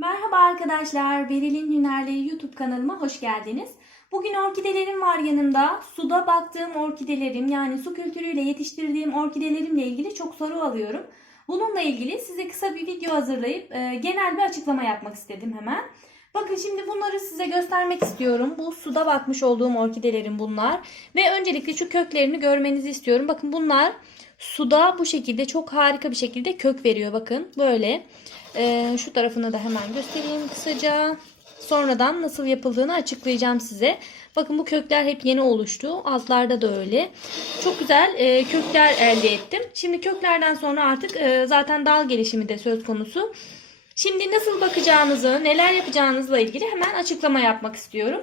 Merhaba arkadaşlar, Beril'in Hünerleri YouTube kanalıma hoş geldiniz. Bugün orkidelerim var yanımda. Suda baktığım orkidelerim yani su kültürüyle yetiştirdiğim orkidelerimle ilgili çok soru alıyorum. Bununla ilgili size kısa bir video hazırlayıp e, genel bir açıklama yapmak istedim hemen. Bakın şimdi bunları size göstermek istiyorum. Bu suda bakmış olduğum orkidelerim bunlar. Ve öncelikle şu köklerini görmenizi istiyorum. Bakın bunlar suda bu şekilde çok harika bir şekilde kök veriyor. Bakın böyle. Ee, şu tarafını da hemen göstereyim kısaca. Sonradan nasıl yapıldığını açıklayacağım size. Bakın bu kökler hep yeni oluştu. Altlarda da öyle. Çok güzel e, kökler elde ettim. Şimdi köklerden sonra artık e, zaten dal gelişimi de söz konusu. Şimdi nasıl bakacağınızı, neler yapacağınızla ilgili hemen açıklama yapmak istiyorum.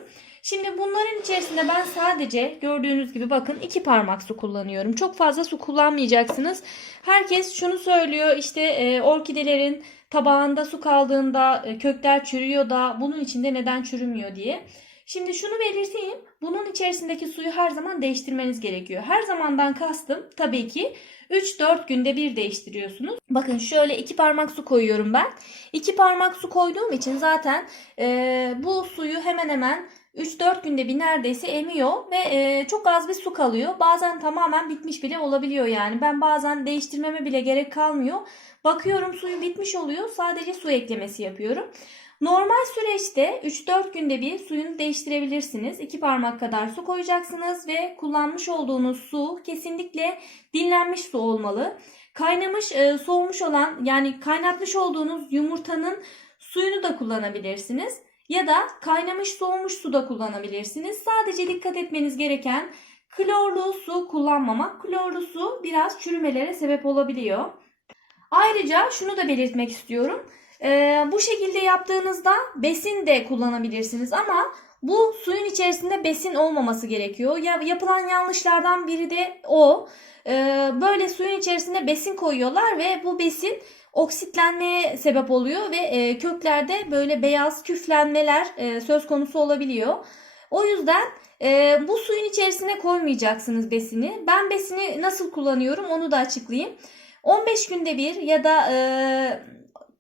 Şimdi bunların içerisinde ben sadece gördüğünüz gibi bakın iki parmak su kullanıyorum. Çok fazla su kullanmayacaksınız. Herkes şunu söylüyor işte e, orkidelerin tabağında su kaldığında e, kökler çürüyor da bunun içinde neden çürümüyor diye. Şimdi şunu belirteyim. Bunun içerisindeki suyu her zaman değiştirmeniz gerekiyor. Her zamandan kastım tabii ki 3-4 günde bir değiştiriyorsunuz. Bakın şöyle iki parmak su koyuyorum ben. İki parmak su koyduğum için zaten e, bu suyu hemen hemen 3-4 günde bir neredeyse emiyor ve e, çok az bir su kalıyor. Bazen tamamen bitmiş bile olabiliyor yani. Ben bazen değiştirmeme bile gerek kalmıyor. Bakıyorum suyu bitmiş oluyor. Sadece su eklemesi yapıyorum. Normal süreçte 3-4 günde bir suyunu değiştirebilirsiniz. 2 parmak kadar su koyacaksınız ve kullanmış olduğunuz su kesinlikle dinlenmiş su olmalı. Kaynamış, e, soğumuş olan yani kaynatmış olduğunuz yumurtanın suyunu da kullanabilirsiniz. Ya da kaynamış soğumuş su da kullanabilirsiniz. Sadece dikkat etmeniz gereken klorlu su kullanmamak. Klorlu su biraz çürümelere sebep olabiliyor. Ayrıca şunu da belirtmek istiyorum. Ee, bu şekilde yaptığınızda besin de kullanabilirsiniz ama bu suyun içerisinde besin olmaması gerekiyor. Ya, yapılan yanlışlardan biri de o. Ee, böyle suyun içerisine besin koyuyorlar ve bu besin oksitlenmeye sebep oluyor ve e, köklerde böyle beyaz küflenmeler e, söz konusu olabiliyor. O yüzden e, bu suyun içerisine koymayacaksınız besini. Ben besini nasıl kullanıyorum onu da açıklayayım. 15 günde bir ya da e,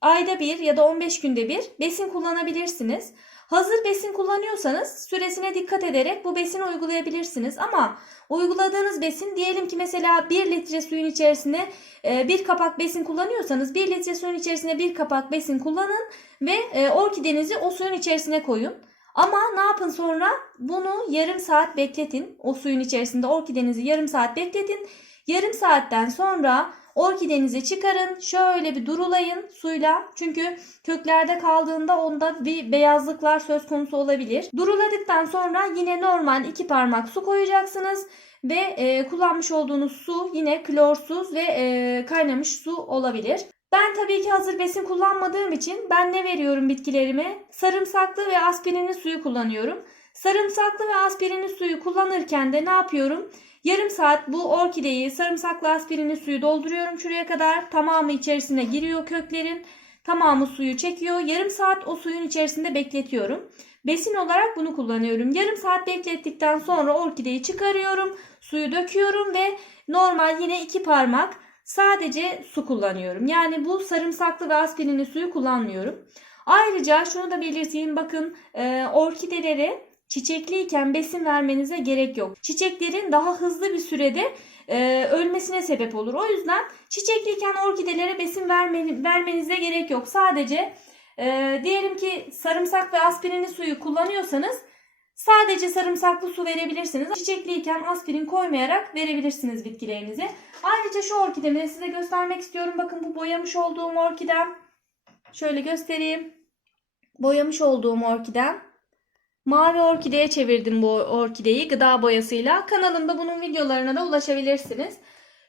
ayda bir ya da 15 günde bir besin kullanabilirsiniz. Hazır besin kullanıyorsanız süresine dikkat ederek bu besini uygulayabilirsiniz. Ama uyguladığınız besin diyelim ki mesela 1 litre suyun içerisine e, bir kapak besin kullanıyorsanız 1 litre suyun içerisine bir kapak besin kullanın ve e, orkidenizi o suyun içerisine koyun. Ama ne yapın sonra? Bunu yarım saat bekletin. O suyun içerisinde orkidenizi yarım saat bekletin. Yarım saatten sonra orkidenizi çıkarın. Şöyle bir durulayın suyla. Çünkü köklerde kaldığında onda bir beyazlıklar söz konusu olabilir. Duruladıktan sonra yine normal iki parmak su koyacaksınız. Ve e, kullanmış olduğunuz su yine klorsuz ve e, kaynamış su olabilir. Ben tabii ki hazır besin kullanmadığım için ben ne veriyorum bitkilerime? Sarımsaklı ve aspirinli suyu kullanıyorum. Sarımsaklı ve aspirinli suyu kullanırken de ne yapıyorum? Yarım saat bu orkideyi sarımsaklı aspirinli suyu dolduruyorum şuraya kadar. Tamamı içerisine giriyor köklerin. Tamamı suyu çekiyor. Yarım saat o suyun içerisinde bekletiyorum. Besin olarak bunu kullanıyorum. Yarım saat beklettikten sonra orkideyi çıkarıyorum. Suyu döküyorum ve normal yine iki parmak sadece su kullanıyorum. Yani bu sarımsaklı ve aspirinli suyu kullanmıyorum. Ayrıca şunu da belirteyim bakın e, orkidelere çiçekliyken besin vermenize gerek yok. Çiçeklerin daha hızlı bir sürede e, ölmesine sebep olur. O yüzden çiçekliyken orkidelere besin verme, vermenize gerek yok. Sadece e, diyelim ki sarımsak ve aspirinli suyu kullanıyorsanız sadece sarımsaklı su verebilirsiniz. Çiçekliyken aspirin koymayarak verebilirsiniz bitkilerinize. Ayrıca şu orkidemi size göstermek istiyorum. Bakın bu boyamış olduğum orkidem. Şöyle göstereyim. Boyamış olduğum orkidem. Mavi orkideye çevirdim bu orkideyi gıda boyasıyla. Kanalımda bunun videolarına da ulaşabilirsiniz.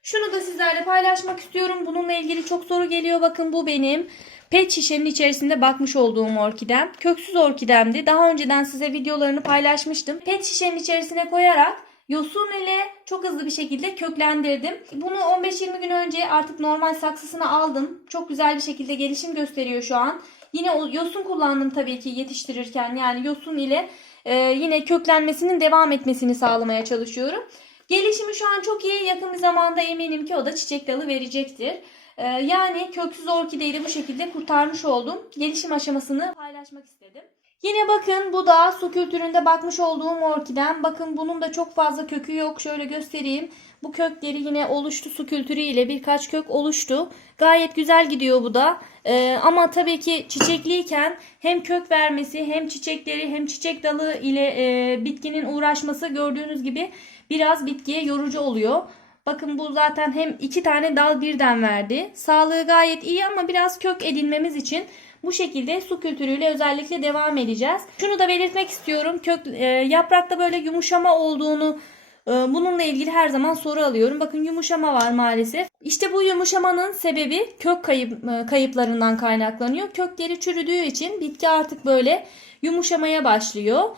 Şunu da sizlerle paylaşmak istiyorum. Bununla ilgili çok soru geliyor. Bakın bu benim pet şişemin içerisinde bakmış olduğum orkidem. Köksüz orkidemdi. Daha önceden size videolarını paylaşmıştım. Pet şişenin içerisine koyarak yosun ile çok hızlı bir şekilde köklendirdim. Bunu 15-20 gün önce artık normal saksısına aldım. Çok güzel bir şekilde gelişim gösteriyor şu an. Yine o yosun kullandım tabii ki yetiştirirken. Yani yosun ile e, yine köklenmesinin devam etmesini sağlamaya çalışıyorum. Gelişimi şu an çok iyi. Yakın bir zamanda eminim ki o da çiçek dalı verecektir. Ee, yani köksüz orkideyi de bu şekilde kurtarmış oldum. Gelişim aşamasını paylaşmak istedim. Yine bakın bu da su kültüründe bakmış olduğum orkiden. Bakın bunun da çok fazla kökü yok. Şöyle göstereyim. Bu kökleri yine oluştu su kültürü ile birkaç kök oluştu. Gayet güzel gidiyor bu da. Ee, ama tabii ki çiçekliyken hem kök vermesi hem çiçekleri hem çiçek dalı ile e, bitkinin uğraşması gördüğünüz gibi biraz bitkiye yorucu oluyor. Bakın bu zaten hem iki tane dal birden verdi. Sağlığı gayet iyi ama biraz kök edinmemiz için bu şekilde su kültürüyle özellikle devam edeceğiz. Şunu da belirtmek istiyorum. Kök e, yaprakta böyle yumuşama olduğunu bununla ilgili her zaman soru alıyorum. Bakın yumuşama var maalesef. İşte bu yumuşamanın sebebi kök kayıp, e, kayıplarından kaynaklanıyor. Kökleri çürüdüğü için bitki artık böyle yumuşamaya başlıyor.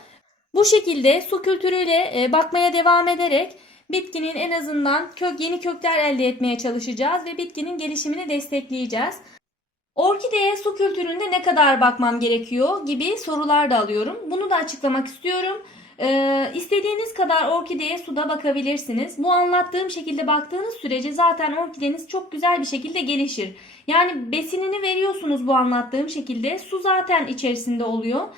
Bu şekilde su kültürüyle e, bakmaya devam ederek bitkinin en azından kök yeni kökler elde etmeye çalışacağız ve bitkinin gelişimini destekleyeceğiz. Orkideye su kültüründe ne kadar bakmam gerekiyor gibi sorular da alıyorum. Bunu da açıklamak istiyorum. Ee, istediğiniz kadar orkideye suda bakabilirsiniz. Bu anlattığım şekilde baktığınız sürece zaten orkideniz çok güzel bir şekilde gelişir. Yani besinini veriyorsunuz bu anlattığım şekilde. Su zaten içerisinde oluyor.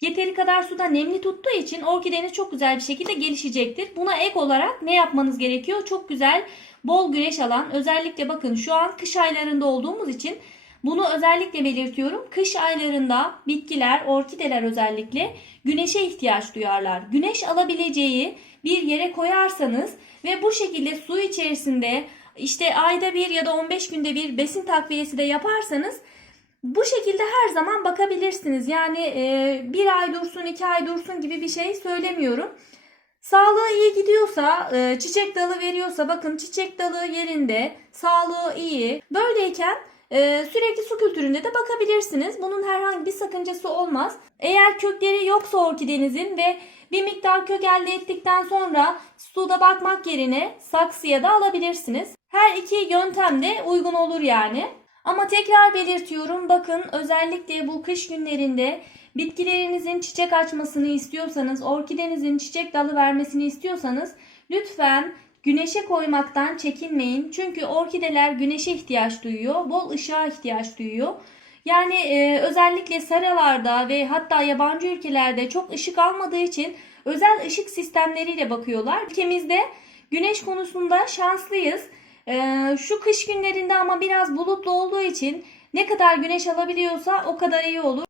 Yeteri kadar suda nemli tuttuğu için orkideniz çok güzel bir şekilde gelişecektir. Buna ek olarak ne yapmanız gerekiyor? Çok güzel bol güneş alan özellikle bakın şu an kış aylarında olduğumuz için bunu özellikle belirtiyorum. Kış aylarında bitkiler, orkideler özellikle güneşe ihtiyaç duyarlar. Güneş alabileceği bir yere koyarsanız ve bu şekilde su içerisinde işte ayda bir ya da 15 günde bir besin takviyesi de yaparsanız bu şekilde her zaman bakabilirsiniz. Yani e, bir ay dursun, iki ay dursun gibi bir şey söylemiyorum. Sağlığı iyi gidiyorsa, e, çiçek dalı veriyorsa bakın çiçek dalı yerinde, sağlığı iyi. Böyleyken e, sürekli su kültüründe de bakabilirsiniz. Bunun herhangi bir sakıncası olmaz. Eğer kökleri yoksa orkidenizin ve bir miktar kök elde ettikten sonra suda bakmak yerine saksıya da alabilirsiniz. Her iki yöntem de uygun olur yani. Ama tekrar belirtiyorum bakın özellikle bu kış günlerinde bitkilerinizin çiçek açmasını istiyorsanız, orkidenizin çiçek dalı vermesini istiyorsanız lütfen güneşe koymaktan çekinmeyin. Çünkü orkideler güneşe ihtiyaç duyuyor, bol ışığa ihtiyaç duyuyor. Yani e, özellikle seralarda ve hatta yabancı ülkelerde çok ışık almadığı için özel ışık sistemleriyle bakıyorlar. Ülkemizde güneş konusunda şanslıyız. Ee, şu kış günlerinde ama biraz bulutlu olduğu için ne kadar güneş alabiliyorsa o kadar iyi olur.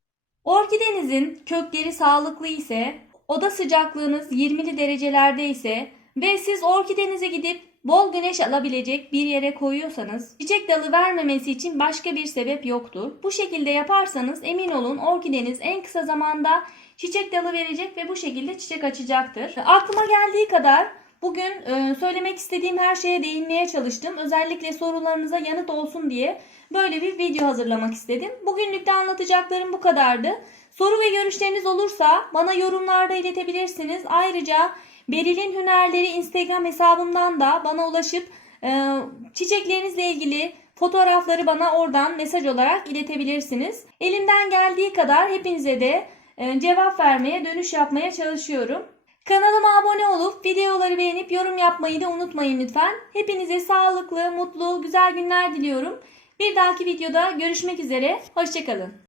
Orkidenizin kökleri sağlıklı ise, oda sıcaklığınız 20'li derecelerde ise ve siz orkidenize gidip bol güneş alabilecek bir yere koyuyorsanız çiçek dalı vermemesi için başka bir sebep yoktur. Bu şekilde yaparsanız emin olun orkideniz en kısa zamanda çiçek dalı verecek ve bu şekilde çiçek açacaktır. Aklıma geldiği kadar Bugün e, söylemek istediğim her şeye değinmeye çalıştım. Özellikle sorularınıza yanıt olsun diye böyle bir video hazırlamak istedim. Bugünlük de anlatacaklarım bu kadardı. Soru ve görüşleriniz olursa bana yorumlarda iletebilirsiniz. Ayrıca Beril'in Hünerleri Instagram hesabımdan da bana ulaşıp e, çiçeklerinizle ilgili fotoğrafları bana oradan mesaj olarak iletebilirsiniz. Elimden geldiği kadar hepinize de e, cevap vermeye, dönüş yapmaya çalışıyorum. Kanalıma abone olup videoları beğenip yorum yapmayı da unutmayın lütfen. Hepinize sağlıklı, mutlu, güzel günler diliyorum. Bir dahaki videoda görüşmek üzere. Hoşçakalın.